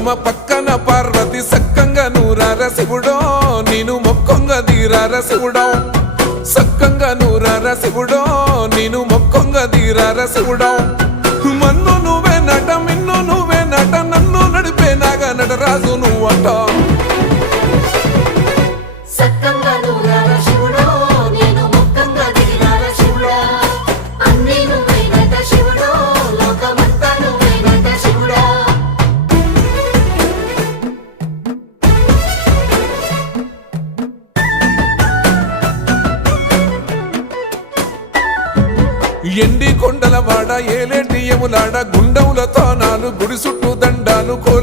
బ్రహ్మ పక్కన పార్వతి సక్కంగా నూరార శివుడో నేను మొక్కంగా తీరార శివుడో సక్కంగా నూరార శివుడో నేను మొక్కంగా తీరార శివుడో మన్ను నువ్వే నట మిన్ను నువ్వే నట నన్ను నడిపే నాగా నటరాజు నువ్వట ఎండి కొండల వాడ ఏలేటి యములాడ గుండములతో నాలు గుడి చుట్టూ దండాలు